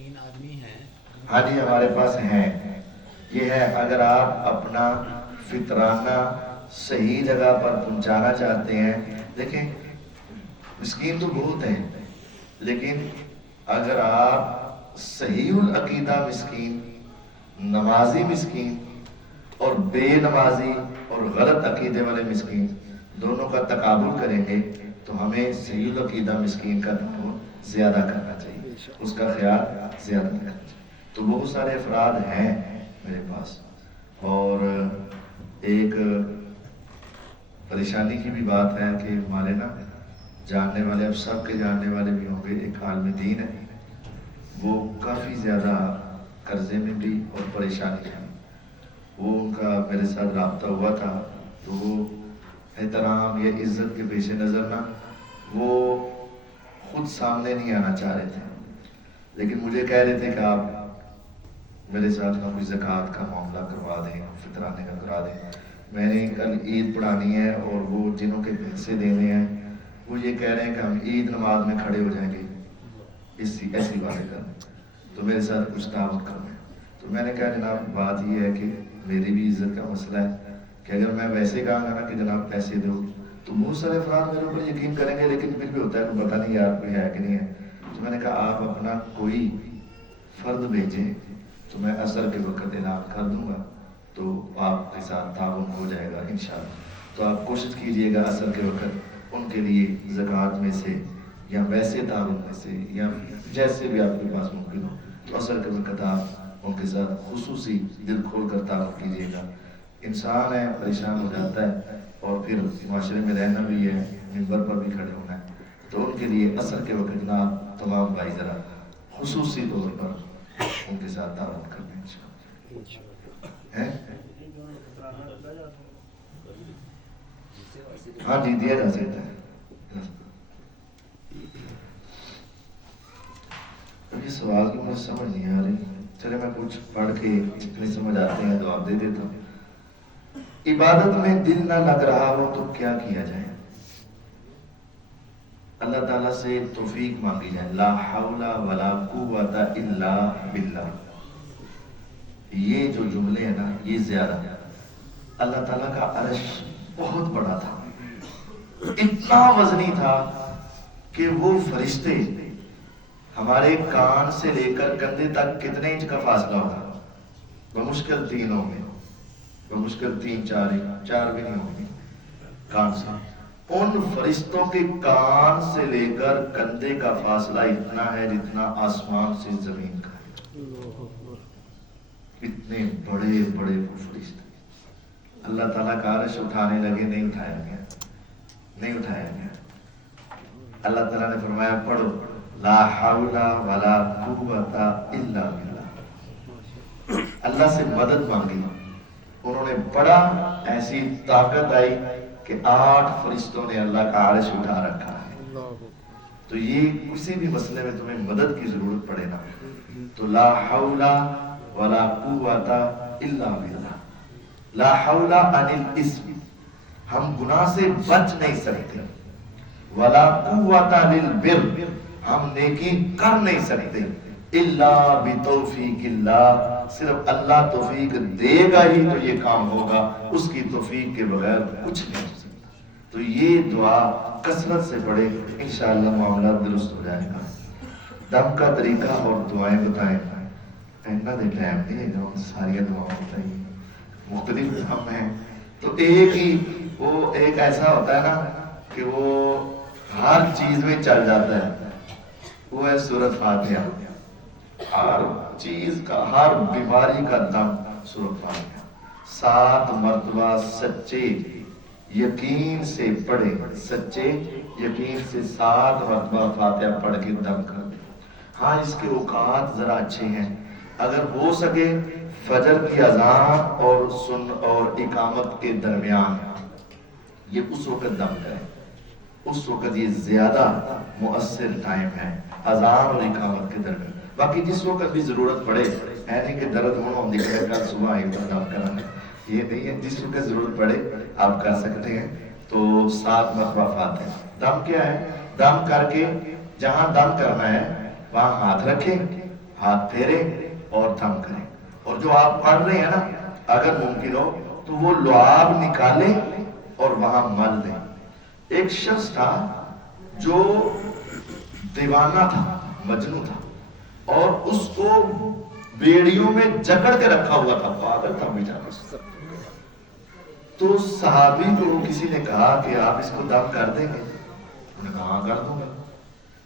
3 آدمی ہیں. ہاں جی ہمارے پاس ہیں. یہ ہے اگر آپ اپنا فطرانہ صحیح جگہ پر پہنچانا چاہتے ہیں. دیکھیں مسکین تو بہت ہیں، لیکن اگر آپ صحیح العقیدہ مسکین، نمازی مسکین اور بے نمازی اور غلط عقیدے والے مسکین دونوں کا تقابل کریں گے تو ہمیں صحیح العقیدہ مسکین کا زیادہ کرنا چاہیے، اس کا خیال زیادہ کرنا چاہیے. تو بہت سارے افراد ہیں میرے پاس، اور ایک پریشانی کی بھی بات ہے کہ ہمارے نا جاننے والے، اب سب کے جاننے والے بھی ہوں گے، ایک عالم دین ہے، وہ کافی زیادہ قرضے میں بھی اور پریشانی ہے. وہ ان کا میرے ساتھ رابطہ ہوا تھا تو وہ احترام یا عزت کے پیش نظر نا وہ خود سامنے نہیں آنا چاہ رہے تھے، لیکن مجھے کہہ رہے تھے کہ آپ میرے ساتھ نا کوئی زکوٰۃ کا معاملہ کروا دیں، فطرانے کا کرا دیں. میں نے کل عید پڑھانی ہے اور وہ جنہوں کے پیسے دینے ہیں وہ یہ کہہ رہے ہیں کہ ہم عید نماز میں کھڑے ہو جائیں گے ایسی باتیں کریں تو میرے ساتھ کچھ تعاون کرنا ہے. تو میں نے کہا جناب بات یہ ہے کہ میری بھی عزت کا مسئلہ ہے کہ اگر میں ویسے کہا گا نا کہ جناب پیسے دو تو بہت سارے افراد میرے اوپر یقین کریں گے، لیکن پھر بھی ہوتا ہے کہ پتہ نہیں یار کوئی ہے کہ نہیں ہے. تو میں نے کہا آپ اپنا کوئی فرد بھیجیں تو میں عصر کے وقت اعلان کر دوں گا تو آپ کے ساتھ تعاون ہو جائے گا انشاءاللہ. تو آپ کوشش کیجئے گا عصر کے وقت ان کے لیے زکوٰۃ میں سے یا ویسے تعاون میں سے یا جیسے بھی آپ کے پاس ممکن ہو تو عصر کے وقت آپ ان کے ساتھ خصوصی دل کھول کر تعاون کیجئے گا. انسان ہے پریشان ہو جاتا ہے اور پھر معاشرے میں رہنا بھی ہے، منبر پر بھی کھڑے ہونا ہے، تو ان کے لیے عصر کے وقت جناب تمام بھائی ذرا خصوصی طور پر ان کے ساتھ تعاون کریں انشاءاللہ. ہاں جی دیا جا سکتا ہے. اب یہ سوال کی مجھے سمجھ نہیں آ رہی، چلے میں کچھ پڑھ کے جتنی سمجھ آتے ہیں جواب دے دیتا ہوں. عبادت میں دل نہ لگ رہا ہو تو کیا کیا جائے؟ اللہ تعالیٰ سے توفیق مانگی جائے. لا حول ولا قوت الا باللہ. یہ جو جملے ہیں نا یہ زیادہ، اللہ تعالیٰ کا عرش بہت بڑا تھا، اتنا وزنی تھا کہ وہ فرشتے ہمارے کان سے لے کر کندھے تک کتنے انچ کا فاصلہ ہوگا؟ بمشکل 3 ہوں گے، بمشکل 3-4 بھی نہیں ہوں گے کان سے. ان فرشتوں کے کان سے لے کر کندھے کا فاصلہ اتنا ہے جتنا آسمان سے زمین کا ہے. اتنے بڑے بڑے وہ فرشتے. اللہ تعالیٰ کا عرش اٹھانے لگے، نہیں اٹھایا گیا، نہیں اٹھایا گیا. اللہ تعالیٰ نے فرمایا پڑھو لا حول ولا قوت الا باللہ. اللہ سے مدد مانگی، انہوں نے پڑھا، ایسی طاقت آئی کہ 8 فرشتوں نے اللہ کا عرش اٹھا رکھا ہے. تو یہ کسی بھی مسئلے میں تمہیں مدد کی ضرورت پڑے نا تو لا حول ولا قوت الا باللہ. لا حول عن الاسم، ہم گناہ سے بچ نہیں سکتے. ولا قوت للبر، ہم نیکی کر نہیں سکتے. الا بتوفیق اللہ، صرف اللہ توفیق دے گا ہی تو یہ کام ہوگا، اس کی توفیق کے بغیر کچھ نہیں ہو سکتا. تو یہ دعا کثرت سے پڑھے، انشاءاللہ معاملہ درست ہو جائے گا. دم کا طریقہ اور دعائیں بتائیں. پہننا دے ٹائم نہیں جو ساری دعاؤں بتائیے، مختلف دم ہیں تو ایک ہی وہ ایک ایسا ہوتا ہے نا کہ وہ ہر چیز میں چل جاتا ہے، وہ ہے سورۃ فاتحہ. ہر چیز کا، ہر بیماری کا دم سورۃ فاتحہ. 7 مرتبہ سچے یقین سے پڑھے، سچے یقین سے 7 مرتبہ فاتحہ پڑھ کے دم کر دے. ہاں اس کے اوقات ذرا اچھے ہیں، اگر ہو سکے فجر کی اذان اور اقامت کے درمیان یہ اس وقت دم کریں، اس وقت یہ زیادہ مؤثر ٹائم ہے اذان اور اقامت کے درمیان. باقی جس وقت بھی ضرورت پڑے، نہیں کہ درد ہونا نکلے گا صبح ایک بار دم کرانا، یہ نہیں ہے. جس وقت ضرورت پڑے آپ کر سکتے ہیں. تو 7 مرتبہ فاتحہ. دم کیا ہے؟ دم کر کے جہاں دم کرنا ہے وہاں ہاتھ رکھیں، ہاتھ پھیرے اور دم کریں، اور جو آپ پڑھ رہے ہیں نا اگر ممکن ہو تو وہ لعاب نکالے اور وہاں مل دیں۔ ایک شخص تھا جو دیوانہ تھا، مجنون تھا، اور اس کو بیڑیوں میں جکڑ کے رکھا ہوا تھا، پاگل تھا بیچارہ۔ تو صحابی کو کسی نے کہا کہ آپ اس کو دم کر دیں گے؟ انہوں نے کہا ہاں کر دوں گا۔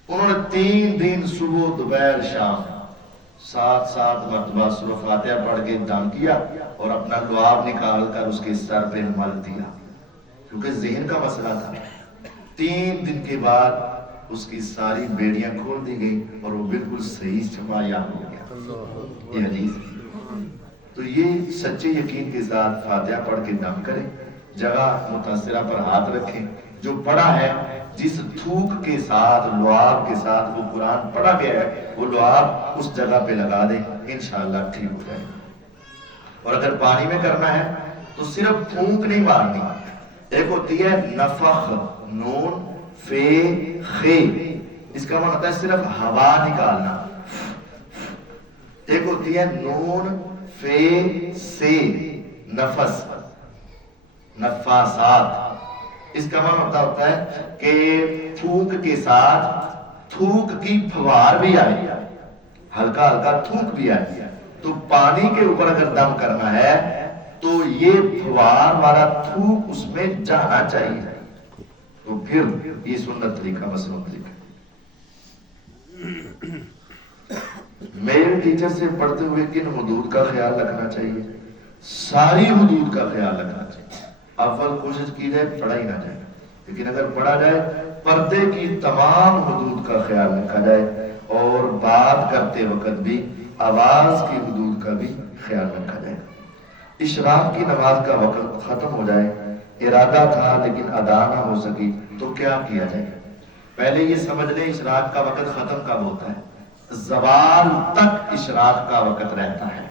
انہوں نے 3 دن صبح دوپہر شام 7 مرتبہ سورہ فاتحہ پڑھ کے دم کیا اور اپنا لعاب نکال کر اس کے سر پہ مل دیا، کیونکہ ذہن کا مسئلہ تھا۔ 3 دن کے بعد اس کی ساری بیڑیاں کھول دی گئی اور وہ بالکل صحیح شفایاب ہو گیا۔ یہ حدیث ہے۔ تو یہ سچے یقین کے ساتھ فاتحہ پڑھ کے دم کریں، جگہ متاثرہ پر ہاتھ رکھیں، جو پڑھا ہے جس تھوک کے ساتھ لعاب کے ساتھ وہ قرآن پڑھا گیا ہے وہ لعاب اس جگہ پہ لگا دیں، انشاءاللہ ٹھیک ہو جائے۔ اور اگر پانی میں کرنا ہے تو صرف پھونک نہیں مارنی، ایک ہوتی ہے نفخ، نون فے خے، اس کا مطلب ہے صرف ہوا نکالنا، ایک ہوتی ہے نون فے سے نفس، نفاسات، اس کا مطلب ہوتا ہے کہ تھوک کے ساتھ تھوک کی پھوار بھی آئی، ہلکا ہلکا تھوک بھی آئی۔ تو پانی کے اوپر اگر دم کرنا ہے تو یہ پھوار والا تھوک اس میں جانا چاہیے، تو پھر یہ سنت طریقہ مسلم طریقہ۔ میل ٹیچر سے پڑھتے ہوئے کن حدود کا خیال رکھنا چاہیے؟ ساری حدود کا خیال رکھنا چاہیے۔ اول کوشش کی جائے پڑھا ہی نہ جائے، لیکن اگر پڑھا جائے پردے کی تمام حدود کا خیال رکھا جائے، اور بات کرتے وقت بھی آواز کی حدود کا بھی خیال رکھا جائے۔ اشراق کی نماز کا وقت ختم ہو جائے، ارادہ تھا لیکن ادا نہ ہو سکی، تو کیا کیا جائے؟ پہلے یہ سمجھ لیں اشراق کا وقت ختم کب ہوتا ہے؟ زوال تک اشراق کا وقت رہتا ہے،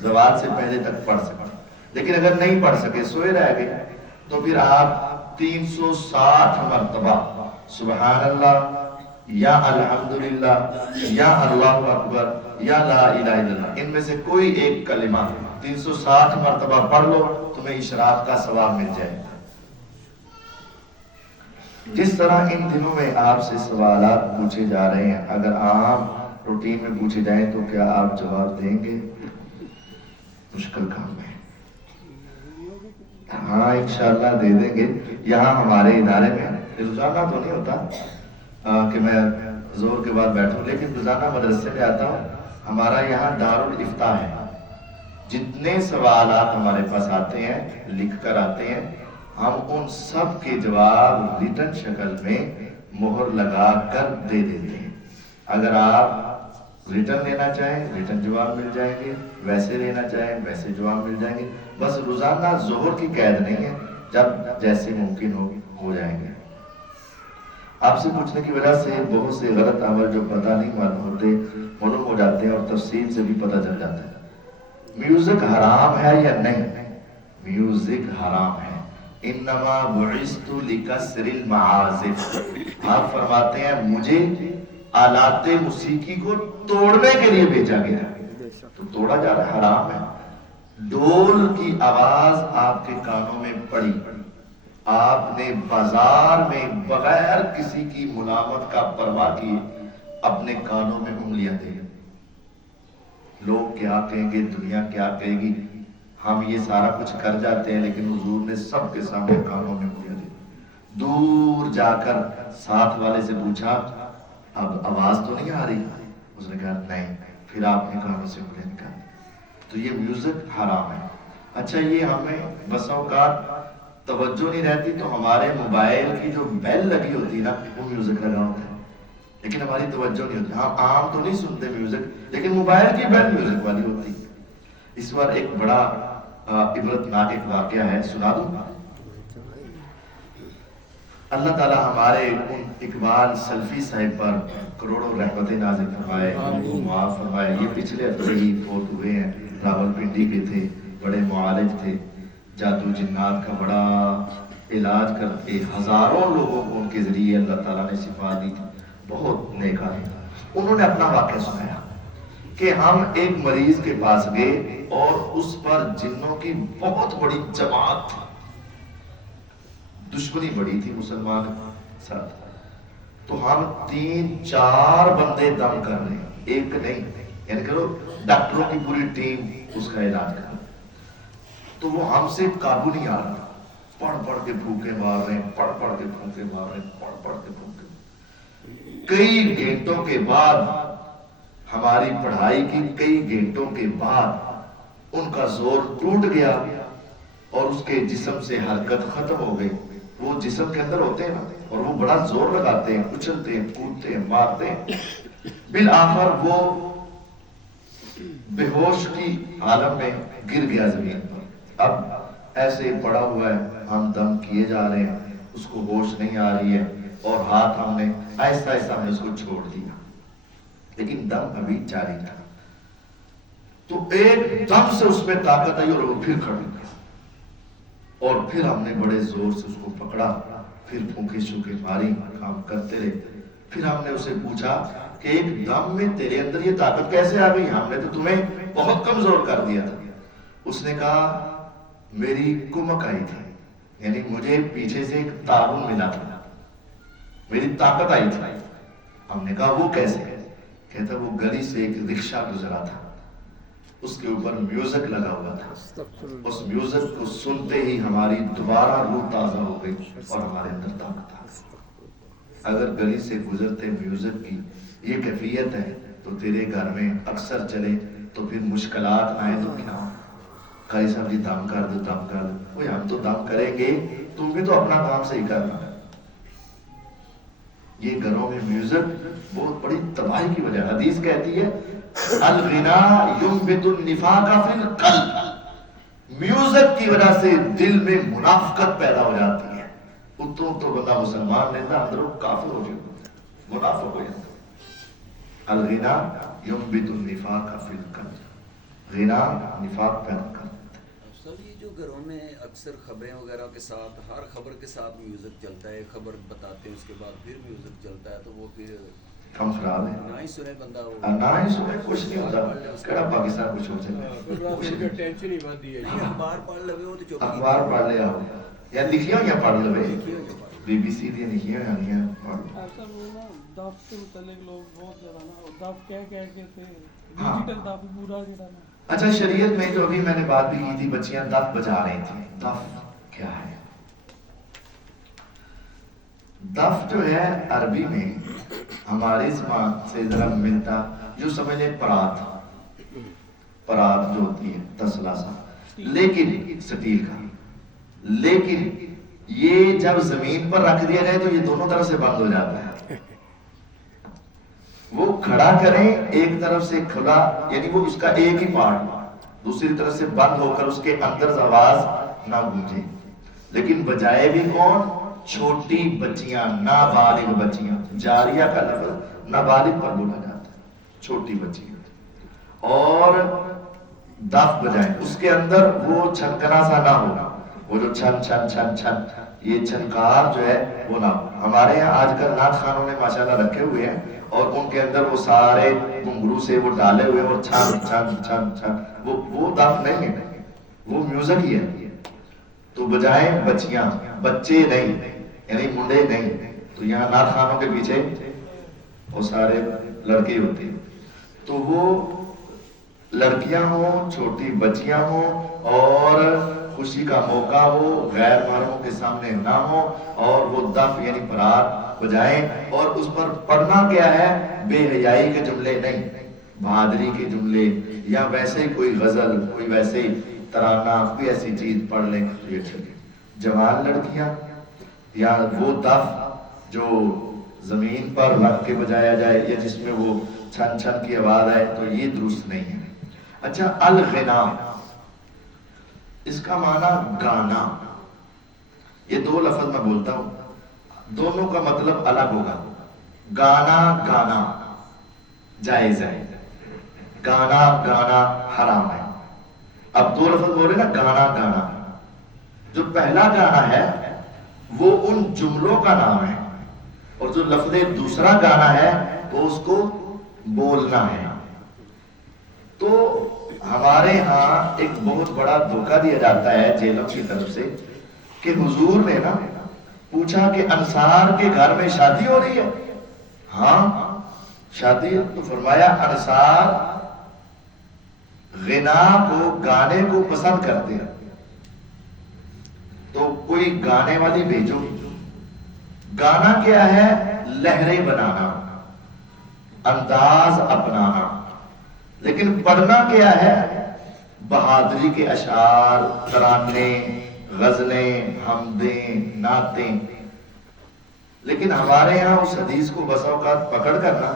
زوال سے پہلے تک پڑھ سکتے، لیکن اگر نہیں پڑھ سکے سوئے رہ گئے تو پھر آپ 360 مرتبہ سبحان اللہ یا الحمدللہ یا اللہ اکبر یا لا الہ الا اللہ، ان میں سے کوئی ایک کلمہ 360 مرتبہ پڑھ لو، تمہیں اشراق کا ثواب مل جائے گا۔ جس طرح ان دنوں میں آپ سے سوالات پوچھے جا رہے ہیں، اگر عام روٹین میں پوچھے جائیں تو کیا آپ جواب دیں گے؟ مشکل کام ہے، ہاں انشاءاللہ دے دیں گے۔ یہاں ہمارے ادارے میں روزانہ تو نہیں ہوتا کہ میں زور کے بعد بیٹھوں، لیکن روزانہ مدرسے میں آتا ہوں، ہمارا یہاں دارالافتاء ہے، جتنے سوالات ہمارے پاس آتے ہیں لکھ کر آتے ہیں، ہم ان سب کے جواب ریٹن شکل میں مہر لگا کر دے دیتے ہیں۔ اگر آپ ریٹن لینا چاہیں ریٹن جواب مل جائیں گے، ویسے لینا چاہیں ویسے جواب مل جائیں گے، بس روزانہ ظہر کی قید نہیں ہے، جب جیسے ممکن ہو جائیں گے۔ آپ سے پوچھنے کی وجہ سے بہت سے غلط عمل جو پتہ نہیں معلوم ہو جاتے ہیں اور تفصیل سے بھی پتہ چل جاتا ہے۔ میوزک حرام ہے یا نہیں؟ میوزک حرام ہے۔ انما بعثت لکسر المعازف، آپ فرماتے ہیں مجھے آلات موسیقی کو توڑنے کے لیے بھیجا گیا ہے، تو توڑا جا رہا ہے، حرام ہے۔ ڈول کی آواز آپ کے کانوں میں پڑی، آپ نے بازار میں بغیر کسی کی ملامت کا پرواہ کیے اپنے کانوں میں انگلیاں دے، لوگ کیا کہیں گے، دنیا کیا کہے گی، ہم یہ سارا کچھ کر جاتے ہیں، لیکن حضور نے سب کے سامنے کانوں میں انگلیاں دی۔ دور جا کر ساتھ والے سے پوچھا اب آواز تو نہیں آ رہی؟ اس نے کہا نہیں، پھر آپ نے کانوں سے انگلیاں نکالی۔ تو یہ میوزک حرام ہے۔ اچھا، یہ ہمیں بسا اوقات توجہ نہیں رہتی تو ہمارے موبائل کی جو بیل لگی ہوتی ہے نا، وہ میوزک لگا ہوتا ہے، لیکن ہماری توجہ نہیں ہوتی۔ ہم عام تو نہیں سنتے میوزک، لیکن موبائل کی بیل میوزک والی ہوتی ہے۔ اس بار ایک بڑا عبرتناک ایک واقعہ ہے، سنا دوں؟ اللہ تعالی ہمارے ان اقبال سلفی صاحب پر کروڑوں رحمتیں نازل فرمائے، ان کو معاف فرمائے۔ یہ پچھلے ہفتے ہی فوت ہوئے ہیں، راول پنڈی کے تھے، بڑے معالج تھے، جادو جنات کا بڑا علاج کرتے، ہزاروں لوگوں کو ان کے ذریعے اللہ تعالیٰ نے شفا دی تھی، بہت نیک آدمی۔ انہوں نے اپنا واقعہ سنایا کہ ہم ایک مریض کے پاس گئے اور اس پر جنوں کی بہت بڑی جماعت تھی، دشمنی بڑی تھی مسلمان ساتھ، تو ہم 3-4 بندے دم کر رہے ہیں، ایک نہیں، یعنی کرو ڈاکٹروں کی پوری ٹیم اس کا علاج کر، تو وہ ہم سے قابو نہیں آ رہا، پڑھ پڑھ کے پھونکے مار رہے ہیں، پڑھ پڑھ کے پھونکے مار رہے ہیں، پڑھ پڑھ کے پھونکے، کئی گھنٹوں کے بعد ہماری پڑھائی کی کئی گھنٹوں کے بعد ان کا زور ٹوٹ گیا اور اس کے جسم سے حرکت ختم ہو گئی، وہ جسم کے اندر ہوتے ہیں نا اور وہ بڑا زور لگاتے ہیں، کچلتے ہیں، کودتے ہیں، مارتے ہیں، بالآخر وہ بے ہوش کی عالم میں گر گیا زمین پر، اب ایسے پڑا ہوا ہے، ہم دم کیے جا رہے ہیں، اس کو ہوش نہیں آ رہی ہے اور ہاتھ ہم نے آہستہ آہستہ ہم نے اس کو چھوڑ دیا، لیکن دم ابھی جاری تھا، تو ایک دم سے اس میں طاقت آئی اور وہ پھر کھڑ گیا، اور پھر ہم نے بڑے زور سے اس کو پکڑا، پھر پھونکے شوکے ماری، کام کرتے رہے، پھر ہم نے اسے پوچھا کہ ایک دم میں تیرے اندر یہ طاقت کیسے آ گئی، ہم نے تو تمہیں بہت کمزور کر دیا تھا، اس نے کہا میری کمک آئی تھی، یعنی مجھے پیچھے سے ایک تعاون ملا تھا، میری طاقت آئی تھی، ہم نے کہا وہ کیسے، کہتا وہ گلی سے ایک رکشہ گزرا تھا، اس کے اوپر میوزک لگا ہوا تھا، اس میوزک کو سنتے ہی ہماری دوبارہ روح تازہ ہو گئی اور ہمارے اندر طاقت آ گئی، اگر گلی سے گزرتے میوزک کی یہ کیفیت ہے تو تیرے گھر میں اکثر چلے تو پھر مشکلات آئے تو کیا، قاری صاحب جی دم کر دو، دم کر دو، وہ ہم تو دم کریں گے، تم بھی تو اپنا کام صحیح کرنا ہے، یہ گھروں میں میوزک بہت بڑی تباہی کی وجہ، حدیث کہتی ہے الغنا ينبت النفاق فی القلب، میوزک کی وجہ سے دل میں منافقت پیدا ہو جاتی ہے، تو بندہ مسلمان لینا اندروں کافر ہو جائے، منافق ہو جاتا ہے، الغنا ينبت النفاق فی القلب، غنا نفاق پیدا کرتا ہے۔ سر یہ جو گھروں میں اکثر خبریں وغیرہ کے ساتھ ہر خبر کے ساتھ میوزک چلتا ہے، خبر بتاتے ہیں اس کے بعد پھر میوزک چلتا ہے، تو وہ پھر ہم خراب ہیں، نہ ہی سنے بندہ، نہ ہی سنے، کچھ نہیں ہوتا، کہڑا پاکستان کچھ ہو جائے، ٹینشن ہی بندی ہے، اخبار پڑھ لوے وہ تو چپ، اخبار پڑھ لے آؤ یا لکھیاں یا پڑھ لوے، بی بی سی دی لکھیاں آنی ہیں ایسا وہ نا دف کے متعلق لوگ بہت زیادہ نا دف کہہ کے تھے ڈیجیٹل دف پورا جڑا نا۔ اچھا شریعت میں جو ابھی میں نے بات بھی کی تھی، بچیاں دف بجا رہی تھیں، دف کیا ہے؟ دف جو ہے عربی میں ہماری زبان سے ذرا ملتا، جو سمجھ لیں پرات، پرات جو ہوتی ہے تسلا سا، لیکن سٹیل کا، لیکن یہ جب زمین پر رکھ دیا جائے تو یہ دونوں طرف سے بند ہو جاتا ہے، وہ کھڑا کریں ایک طرف سے کھلا، یعنی وہ اس کا ایک ہی پارٹ، دوسری طرف سے بند ہو کر اس کے اندر آواز نہ گونجے، لیکن بجائے بھی کون؟ چھوٹی بچیاں، نابالغ بچیاں، جاریہ کا لفظ نابالغ پر بولا جاتا ہے، چھوٹی بچیاں، اور دف بجائیں، اس کے اندر وہ چھنکنا سا نہ ہو، وہ جو چھن چھن چھن چھن، یہ چھنکار جو ہے وہ نہ ہو۔ ہمارے یہاں آج کل نعت خانوں نے ماشاءاللہ رکھے ہوئے ہیں اور ان کے اندر وہ سارے گھنگرو سے وہ ڈالے ہوئے اور چھن چھن چھن چھن، وہ دف نہیں ہے، وہ میوزک ہی ہے، تو بجائیں بچیاں، بچے نہیں، یعنی منڈے نہیں، تو یہاں نعت خانوں کے پیچھے وہ سارے لڑکے ہوتے ہیں، تو وہ لڑکیاں ہوں، چھوٹی بچیاں ہوں، اور خوشی کا موقع ہو، غیر محرموں کے سامنے نہ ہو، اور وہ دف یعنی پرات بجائیں، اور اس پر پڑھنا کیا ہے؟ بے حیائی کے جملے نہیں، بہادری کے جملے، یا ویسے ہی کوئی غزل، کوئی ویسے ہی ترانہ، کوئی ایسی چیز پڑھ لیں تو یہ ٹھیک ہے۔ جوان لڑکیاں یا وہ دف جو زمین پر رکھ کے بجایا جائے یا جس میں وہ چھن چھن کی آواز آئے، تو یہ درست نہیں ہے۔ اچھا الغنا، اس کا معنی گانا، یہ دو لفظ میں بولتا ہوں، دونوں کا مطلب الگ ہوگا۔ گانا گانا جائز ہے، گانا گانا حرام ہے۔ اب دو لفظ بول رہے نا، گانا گانا، جو پہلا گانا ہے وہ ان جملوں کا نام ہے، اور جو لفظ دوسرا گانا ہے وہ اس کو بولنا ہے۔ تو ہمارے ہاں ایک بہت بڑا دھوکہ دیا جاتا ہے جیلوں کی طرف سے کہ حضور نے نا پوچھا کہ انصار کے گھر میں شادی ہو رہی ہے؟ ہاں شادی. تو فرمایا انصار غنا کو، گانے کو پسند کرتے ہیں، تو کوئی گانے والی بھیجو. گانا کیا ہے؟ لہریں بنانا، انداز اپنانا. لیکن پڑھنا کیا ہے؟ بہادری کے اشعار، ترانے، غزلیں، حمدیں، نعتیں. لیکن ہمارے یہاں اس حدیث کو بسا اوقات پکڑ کرنا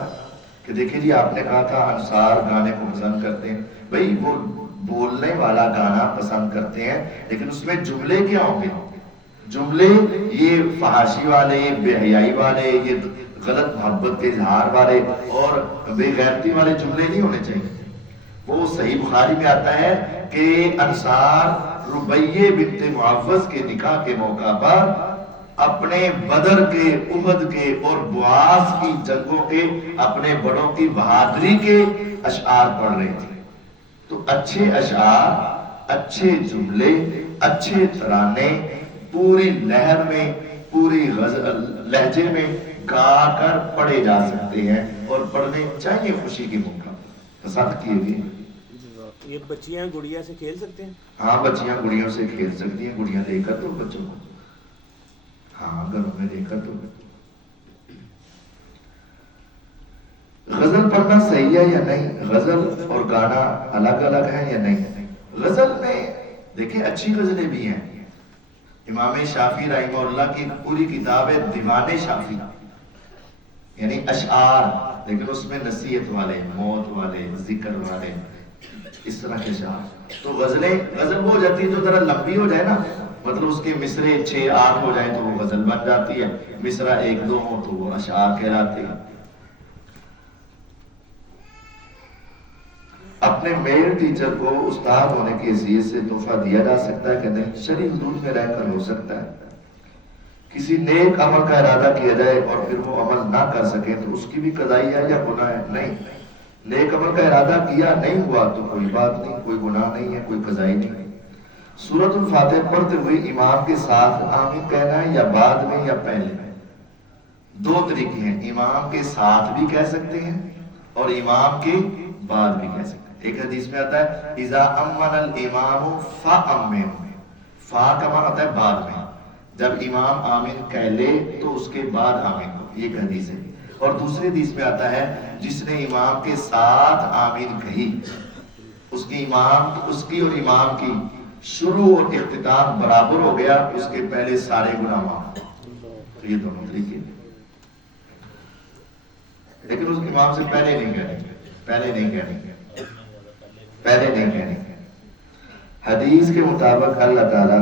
کہ دیکھیں جی آپ نے کہا تھا انصار گانے کو پسند کرتے ہیں. بھئی وہ بولنے والا گانا پسند کرتے ہیں، لیکن اس میں جملے کیا ہوں گے؟ جملے یہ فحاشی والے، یہ بے حیائی والے، یہ غلط محبت کے اظہار والے اور بے غیرتی والے جملے نہیں ہونے چاہیے. وہ صحیح بخاری میں آتا ہے کہ انصار ربیہ بنت معوذ کے نکاح کے موقع پر اپنے بدر کے، احد کے اور بواس کی جنگوں کے، اپنے بڑوں کی بہادری کے اشعار پڑھ رہے تھے. تو اچھے اشعار، اچھے جملے، اچھے ترانے پوری لہر میں، پوری لہجے میں گا کر پڑھے جا سکتے ہیں اور پڑھنے چاہیے خوشی کے موقع پسند کیے گئے. یہ بچیاں گڑیا سے کھیل سکتے ہیں؟ ہاں بچیاں گڑیوں سے کھیل سکتی ہیں. گڑیاں دے کر تو بچوں کو، ہاں گھروں میں دے کر تو. غزل پڑھنا صحیح ہے یا نہیں؟ غزل اور گانا الگ الگ ہے یا نہیں؟ غزل میں دیکھیں اچھی غزلیں بھی ہیں. امام شافعی رحمہ اللہ کی پوری کتاب ہے دیوان شافعی، یعنی اشعار، لیکن اس میں نصیحت والے، موت والے، ذکر والے، اس طرح کے اشعار. تو غزل وہ ہو جاتی ہے جو ذرا لمبی ہو جائے نا، مطلب اس کے مصرے 6-8 ہو جائیں تو وہ غزل بن جاتی ہے، مصرا 1-2 ہو تو وہ اشعار کہلاتے ہیں. اپنے میل ٹیچر کو استاد ہونے کی حیثیت سے تحفہ دیا جا سکتا ہے کہ نہیں؟ شرعی حدود میں رہ کر ہو سکتا ہے. کسی نیک عمل کا ارادہ کیا جائے اور پھر وہ عمل نہ کر سکے تو اس کی بھی قضائی ہے یا گناہ ہے؟ نہیں. نیک عمل کا ارادہ کیا، نہیں ہوا تو کوئی بات نہیں، کوئی گناہ نہیں ہے، کوئی قضائی نہیں ہے. سورۃ الفاتحہ پڑھتے ہوئے امام کے ساتھ آمین کہنا ہے یا بعد میں یا پہلے؟ 2 طریقے ہیں. امام کے ساتھ بھی کہہ سکتے ہیں اور امام کے بعد بھی کہہ سکتے ہیں. ایک حدیث میں آتا ہے اذا امن الامام فامنوا، فا کا معنی ہوتا ہے بعد میں. جب امام آمین کہہ لے تو اس کے بعد آمین ہو، یہ ایک حدیث ہے. اور دوسری حدیث میں آتا ہے جس نے امام کے ساتھ آمین کہی اس کی اور امام کی شروع اور اختتام برابر ہو گیا، اس کے پہلے سارے گناہ معاف. تو یہ دونوں طریقے ہیں. لیکن اس امام سے پہلے نہیں کہنے. حدیث کے مطابق اللہ تعالیٰ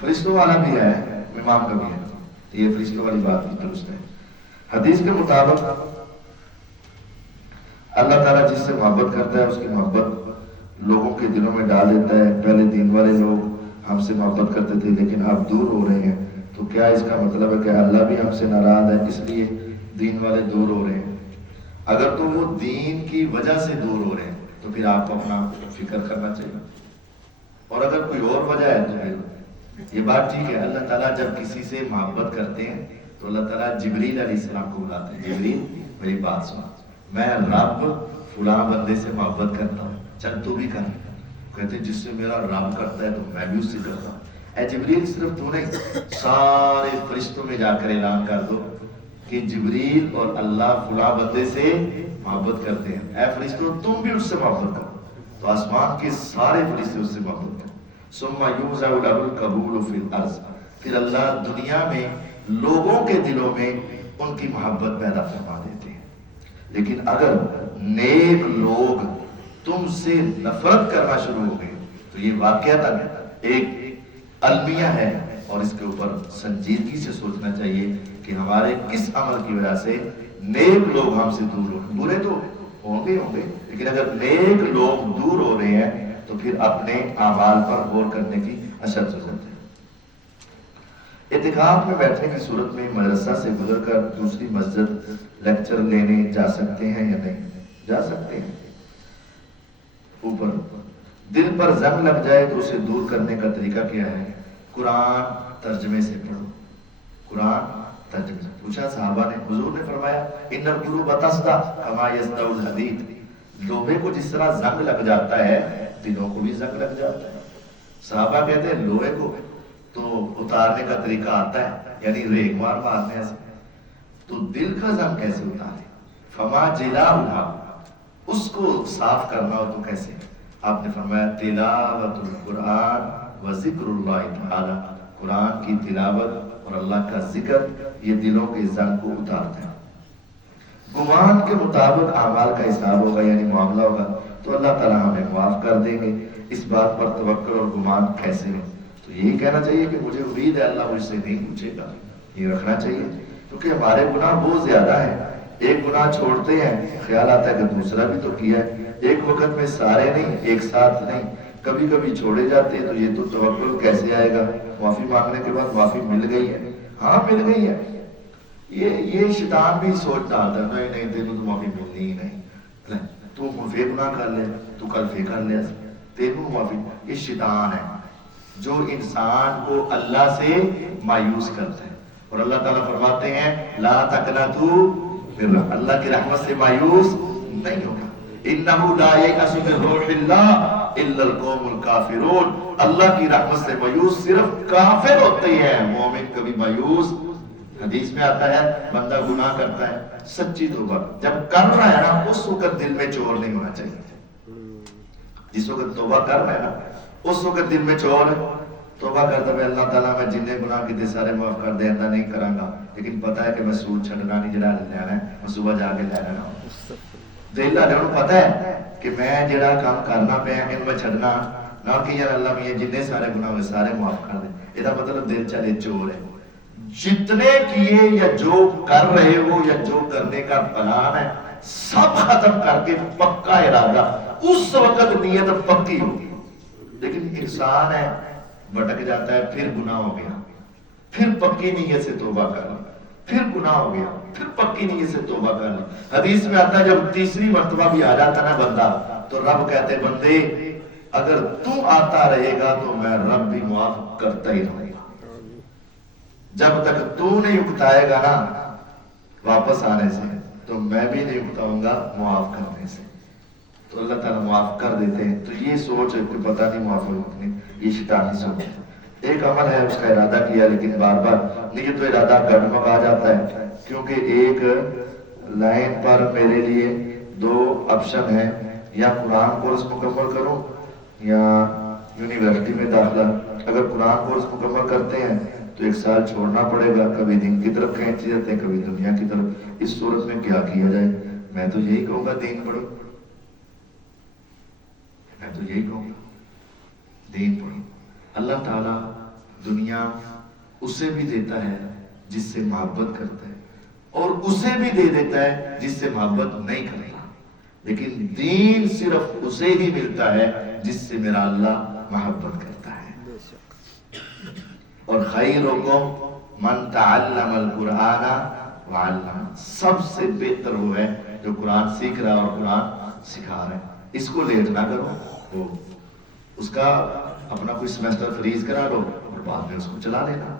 فرشتوں والا بھی ہے، امام کا بھی ہے. یہ فرشتوں والی بات بھی درست ہے. حدیث کے مطابق اللہ تعالیٰ جس سے محبت کرتا ہے اس کی محبت لوگوں کے دلوں میں ڈال دیتا ہے. پہلے دین والے لوگ ہم سے محبت کرتے تھے لیکن اب دور ہو رہے ہیں، تو کیا اس کا مطلب ہے کہ اللہ بھی ہم سے ناراض ہے اس لیے دین والے دور ہو رہے ہیں؟ اگر تو وہ دین کی وجہ سے دور ہو رہے ہیں تو پھر آپ کو اپنا فکر کرنا چاہیے. اور اگر کوئی اور وجہ ہے تو پھر یہ بات ٹھیک ہے. اللہ تعالیٰ جب کسی سے محبت کرتے ہیں تو اللہ تعالیٰ جبریل علیہ السلام کو بلاتے ہیں. جبریل میری بات سنا، میں رب فلاں بندے سے محبت کرتا ہوں، چل تو بھی کر. کہتے جس سے میرا رب کرتا ہے تو میں بھی اس سے کرتا ہوں. اے جبریل صرف تو نہیں، سارے فرشتوں میں جا کر اعلان کر دو کہ جبریل اور اللہ فلاں بندے سے محبت کرتے ہیں. اے فرشتوں تم بھی اس سے محبت کرو. تو آسمان کے سارے فرشتے اس سے محبت کرو. ثم یوزع له القبول فی الارض، پھر اللہ دنیا میں لوگوں کے دلوں میں ان کی محبت پیدا فرما دیتے ہیں. لیکن اگر نیک لوگ تم سے نفرت کرنا شروع ہو گئے تو یہ واقعہ ایک المیہ ہے اور اس کے اوپر سنجیدگی سے سوچنا چاہیے کہ ہمارے کس عمل کی وجہ سے نیک لوگ ہم سے دور ہو رہے ہیں. برے تو ہوں گے لیکن اگر نیک لوگ دور ہو رہے ہیں تو پھر اپنے اعمال پر غور کرنے کی اشد ضرورت ہے. اعتکاف میں بیٹھنے کی صورت میں مدرسہ سے گزر کر دوسری مسجد لیکچر لینے جا سکتے ہیں یا نہیں؟ جا سکتے ہیں۔ اوپر دل پر زنگ لگ جائے تو اسے دور کرنے کا طریقہ کیا ہے؟ قرآن ترجمے سے پڑھو۔ قرآن ترجمے سے پوچھا صحابہ نے، حضور نے فرمایا ان القلوب تصدع کما یصدع الحدید، لوہے کو جس طرح زنگ لگ جاتا ہے دلوں کو بھی زنگ لگ جاتا ہے۔ صحابہ کہتے ہیں لوہے کو تو اتارنے کا طریقہ آتا ہے، یعنی ریگ مار مارنے سے، تو دل کا زنگ کیسے اتارے؟ فما جلاؤھا، اس کو صاف کرنا ہو تو کیسے؟ آپ نے فرمایا تلاوت القرآن و ذکر اللہ تعالی، قرآن کی تلاوت اور اللہ کا ذکر یہ دلوں کے زنگ کو اتارتا ہے۔ گمان کے مطابق اعمال کا حساب ہوگا، یعنی معاملہ ہوگا تو اللہ تعالیٰ ہمیں معاف کر دیں گے۔ اس بات پر توکل اور گمان کیسے ہے؟ تو یہی کہنا چاہیے کہ مجھے امید ہے اللہ مجھ سے نہیں پوچھے گا، یہ رکھنا چاہیے، کیونکہ ہمارے گناہ بہت زیادہ ہیں۔ ایک گناہ چھوڑتے ہیں خیال آتا ہے کہ دوسرا بھی تو کیا ہے، ایک وقت میں سارے نہیں، ایک ساتھ نہیں، کبھی کبھی چھوڑے جاتے ہیں، تو یہ تو توکل کیسے آئے گا؟ معافی مانگنے کے بعد معافی مل گئی ہے، ہاں مل گئی ہے، یہ شیطان بھی سوچ رہا تھا نہیں نہیں تینوں تو معافی ملنی ہی نہیں، تو فیک نہ کر لے، تو کل فیک کر لے، تینوں معافی، یہ شیطان ہے جو انسان کو اللہ سے مایوس کرتا ہے۔ اور اللہ تعالیٰ فرماتے ہیں لا تقنطوا من رحمت، اللہ کی رحمت سے مایوس نہیں ہوگا، انہ لا یئس من روح اللہ الا القوم الکافرون، اللہ کی رحمت سے مایوس صرف کافر ہوتے ہیں، مومن کبھی مایوس۔ حدیث میں آتا ہے بندہ گناہ کرتا ہے، سچی توبہ جب کر رہا ہے نا اس وقت دل میں چور نہیں ہونا چاہیے، جس وقت توبہ کر رہا ہے نا اس وقت دل میں چور ہے، توبہ کرتا ہے اللہ تعالیٰ میں جنہیں گناہ کی تھے سارے معاف کر دے، ایسا نہیں کروں گا، لیکن پتا ہے کہ میں سود چھڑنا نہیں جڑا لینا ہے، میں صبح جا کے لینا نا، دل والے کو پتا ہے کہ میں جڑا کام کرنا پیا ان میں چھڑنا نہ کہ یار اللہ میں جنہیں سارے گناہ ہوئے سارے معاف کر دے، یہ مطلب دل چلے چور ہے۔ جتنے کیے یا جو کر رہے ہو یا جو کرنے کا پلان ہے سب ختم کر کے پکا ارادہ، اس وقت نیت پکی ہوگی، لیکن انسان ہے بھٹک جاتا ہے، پھر گناہ ہو گیا، پھر پکی نیت سے توبہ کر لی، پھر گناہ ہو گیا، پھر پکی نیت سے توبہ کر لی۔ حدیث میں آتا ہے جب تیسری مرتبہ بھی آ جاتا نا بندہ تو رب کہتے بندے اگر تو آتا رہے گا تو میں رب بھی معاف کرتا ہی رہوں گا، جب تک تو نہیں اکتائے گا نا واپس آنے سے تو میں بھی نہیں اکتاؤں گا معاف کرنے سے، تو اللہ تعالیٰ معاف کر دیتے ہیں۔ تو یہ سوچ ہے کوئی پتہ نہیں معاف ہوگی، یہ شیطانی سوچ ہے۔ ایک عمل ہے اس کا ارادہ کیا لیکن بار بار نیت و ارادہ گڑبڑ آ جاتا ہے، کیونکہ ایک لائن پر میرے لیے دو آپشن ہیں، یا قرآن کورس مکمل کروں یا یونیورسٹی میں داخلہ۔ اگر قرآن کورس مکمل کرتے ہیں تو ایک سال چھوڑنا پڑے گا، کبھی دین کی طرف کھینچ جاتے ہیں کبھی دنیا کی طرف، اس صورت میں کیا کیا جائے؟ میں تو یہی کہوں گا دین پڑھو، میں تو یہی کہوں گا دین پڑھو۔ اللہ تعالیٰ دنیا اسے بھی دیتا ہے جس سے محبت کرتا ہے اور اسے بھی دے دیتا ہے جس سے محبت نہیں کرتا، لیکن دین صرف اسے ہی ملتا ہے جس سے میرا اللہ محبت کرتا ہے۔ اور خیرکم من تعلم القرآن وعلم، سب سے بہتر وہ ہے جو قرآن سیکھ رہا اور قرآن سکھا رہا ہے۔ اس کو لیٹ نہ کرو، وہ اس کا اپنا کوئی سیمسٹر فریز کرا لو اور بعد میں اس کو چلا لینا،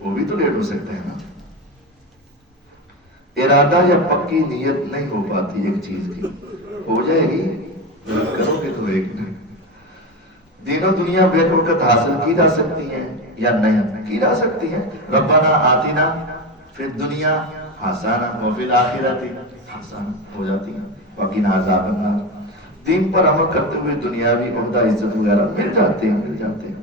وہ بھی تو لیٹ ہو سکتے ہیں نا۔ ارادہ یا پکی نیت نہیں ہو پاتی ایک چیز کی، ہو جائے گی کرو گے تو ایک نہیں۔ دین و دنیا بیک وقت حاصل کی جا سکتی ہیں یا نہیں کی جا سکتی ہیں۔ ربنا آتنا فی الدنیا حسنہ وفی الآخرۃ حسنہ ہو جاتی ہیں، وقنا عذاب النار۔ دین پر عمل کرتے ہوئے دنیاوی عہدہ عزت وغیرہ مل جاتے ہیں۔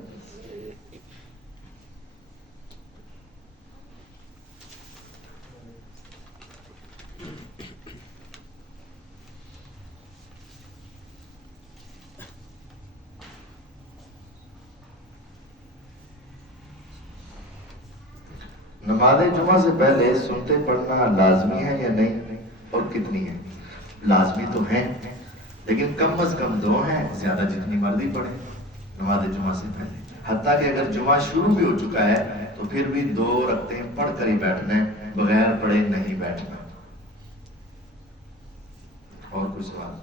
نماز جمعہ سے پہلے سنتے پڑھنا لازمی ہے یا نہیں اور کتنی ہے؟ لازمی تو ہیں لیکن کم از کم 2 ہیں، زیادہ جتنی مرضی پڑھیں نماز جمعہ سے پہلے، حتیٰ کہ اگر جمعہ شروع بھی ہو چکا ہے تو پھر بھی 2 رکعتیں پڑھ کر ہی بیٹھنا ہے، بغیر پڑھے نہیں بیٹھنا۔ اور کوئی سوال؟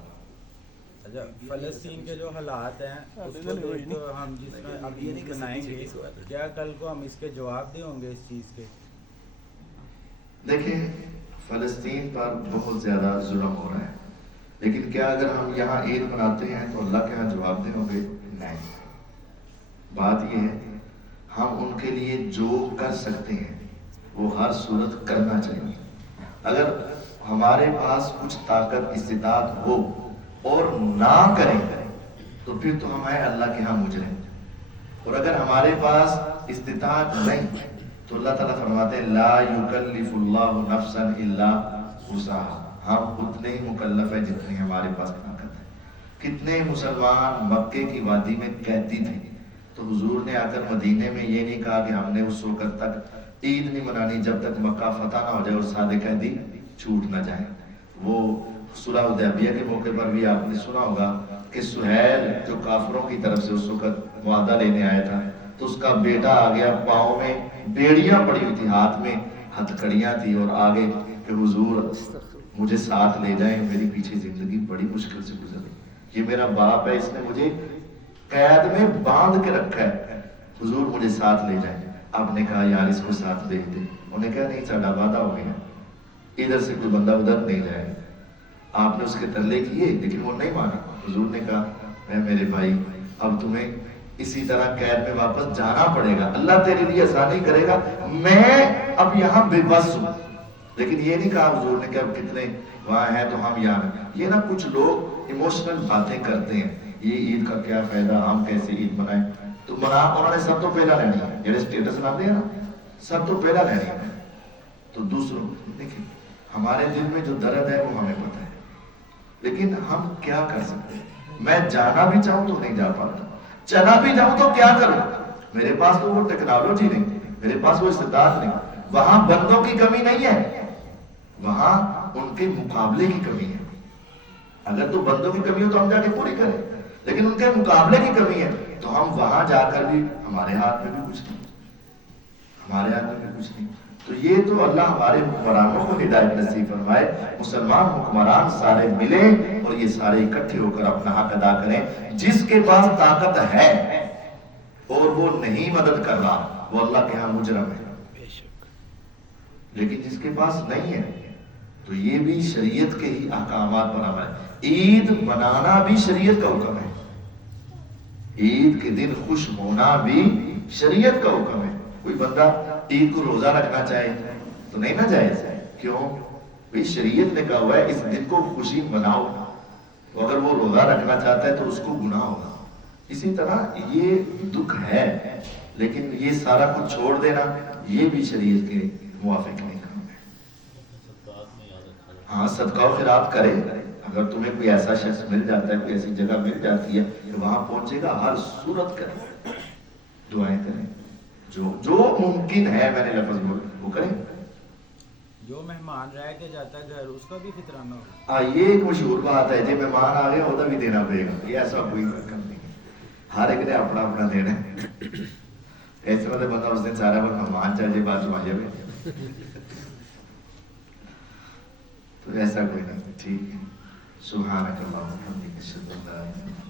اچھا، فلسطین کے جو حالات ہیں اس کو دیکھ کر ہم جس میں اب عید منائیں گے، کیا کل کو ہم اس کے جواب دیں ہوں گے اس چیز کے؟ دیکھیں، فلسطین پر بہت زیادہ ظلم ہو رہا ہے، لیکن کیا اگر ہم یہاں عید مناتے ہیں تو اللہ کے یہاں جواب دیں ہوں گے؟ نہیں۔ بات یہ ہے ہم ان کے لیے جو کر سکتے ہیں وہ ہر صورت کرنا چاہیے۔ اگر ہمارے پاس کچھ طاقت استطاعت ہو اور نہ کریں تو پھر تو ہم ہیں اللہ کے ہاں مجرم، اور اگر ہمارے پاس استطاعت نہیں تو اللہ تعالیٰ فرماتے ہیں لا یکلف اللہ نفسا الا وسعها، ہم اتنے ہی مکلف ہیں جتنی ہمارے پاس طاقت ہے۔ کتنے مسلمان مکے کی وادی میں قیدی تھے تو حضور نے آ کر مدینے میں یہ نہیں کہا کہ ہم نے اس وقت تک عید نہیں منانی جب تک مکہ فتح نہ ہو جائے اور سارے قیدی چھوٹ نہ جائیں۔ وہ صلح حدیبیہ کے موقع پر بھی آپ نے سنا ہوگا کہ سہیل جو کافروں کی طرف سے اس وقت معاہدہ لینے آیا تھا تو اس کا بیٹا آ گیا، پاؤں میں بیڑیاں پڑی ہوئی تھی، ہاتھ میں ہتھکڑیاں تھی، اور آگے کہ حضور مجھے ساتھ لے جائیں، میری پیچھے زندگی بڑی مشکل سے گزر رہی، یہ میرا باپ ہے، اس نے مجھے قید میں باندھ کے رکھا ہے، حضور مجھے ساتھ لے جائیں۔ آپ نے کہا یار اس کو ساتھ بھیج دے، انہوں نے کہا نہیں ساڈا وعدہ ہو گیا، ادھر سے کوئی بندہ ادھر نہیں جائے گا۔ آپ نے اس کے ترلے کیے لیکن وہ نہیں مانا۔ حضور نے کہا میں میرے بھائی اب تمہیں اسی طرح قید میں واپس جانا پڑے گا، اللہ تیرے لیے آسانی کرے گا، میں اب یہاں بے بس ہوں۔ لیکن یہ نہیں کہا حضور نے کہ اب کتنے وہاں ہیں تو ہم یہاں، یہ نا کچھ لوگ ایموشنل باتیں کرتے ہیں، یہ عید کا کیا فائدہ، ہم کیسے عید منائیں، تو منا انہوں نے سب تو پہلا لینی ہے، جڑے سٹیٹس لاتے ہیں نا سب تو پہلا لینی ہے، تو دوسروں دیکھیں ہمارے دل میں جو درد ہے وہ ہمیں پتہ ہے، لیکن ہم کیا کر سکتے ہیں؟ میں جانا بھی چاہوں تو نہیں جا پاتا، چلا بھی جاؤں تو کیا کروں؟ میرے پاس تو وہ ٹیکنالوجی نہیں، میرے پاس وہ استطاعت نہیں۔ وہاں بندوں کی کمی نہیں ہے، وہاں ان کے مقابلے کی کمی ہے۔ اگر تو بندوں کی کمی ہو تو ہم جا کے پوری کریں، لیکن ان کے مقابلے کی کمی ہے تو ہم وہاں جا کر بھی ہمارے ہاتھ میں بھی کچھ نہیں، ہمارے ہاتھ میں بھی کچھ نہیں۔ تو یہ تو اللہ ہمارے حکمرانوں کو ہدایت نصیب فرمائے، مسلمان حکمران سارے ملیں اور یہ سارے اکٹھے ہو کر اپنا حق ادا کریں۔ جس کے پاس طاقت ہے اور وہ نہیں مدد کر رہا وہ اللہ کے ہاں مجرم ہے، لیکن جس کے پاس نہیں ہے تو یہ بھی شریعت کے ہی احکامات پر عمل ہے۔ عید منانا بھی شریعت کا حکم ہے، عید کے دن خوش ہونا بھی شریعت کا حکم ہے۔ کوئی بندہ عید کو روزہ رکھنا چاہے تو نہیں نہ جائز ہے، کیوں؟ بھئی شریعت نے کہا ہوا ہے اس دن کو خوشی مناؤ، تو اگر وہ روزہ رکھنا چاہتا ہے تو اس کو گناہ ہوگا۔ اسی طرح یہ دکھ ہے، لیکن یہ سارا کچھ چھوڑ دینا یہ بھی شریعت کے موافق نہیں کام ہے۔ ہاں صدقہ و خیرات کرے، اگر تمہیں کوئی ایسا شخص مل جاتا ہے، کوئی ایسی جگہ مل جاتی ہے کہ وہاں پہنچے گا، ہر صورت کریں، دعائیں کریں، جو ممکن ہے، میں نے لفظ بول وہ کریں۔ جو مہمان رہ کے جاتا ہے گھر اس کا بھی فطرانہ ہوگا۔ یہ ایک مشہور بات ہے، جی مہمان آ گیا وہ بھی دینا پڑے گا، یہ ایسا کوئی حکم نہیں ہے، ہر ایک نے اپنا اپنا دینا ہے۔ ایسے والے بندہ اس دن سارا پر مہمان چاہیے بات ماجے میں، تو ایسا کوئی نہیں، ٹھیک ہے۔ سبحانک اللہم و بحمدک، اشہد ان لا الہ الا انت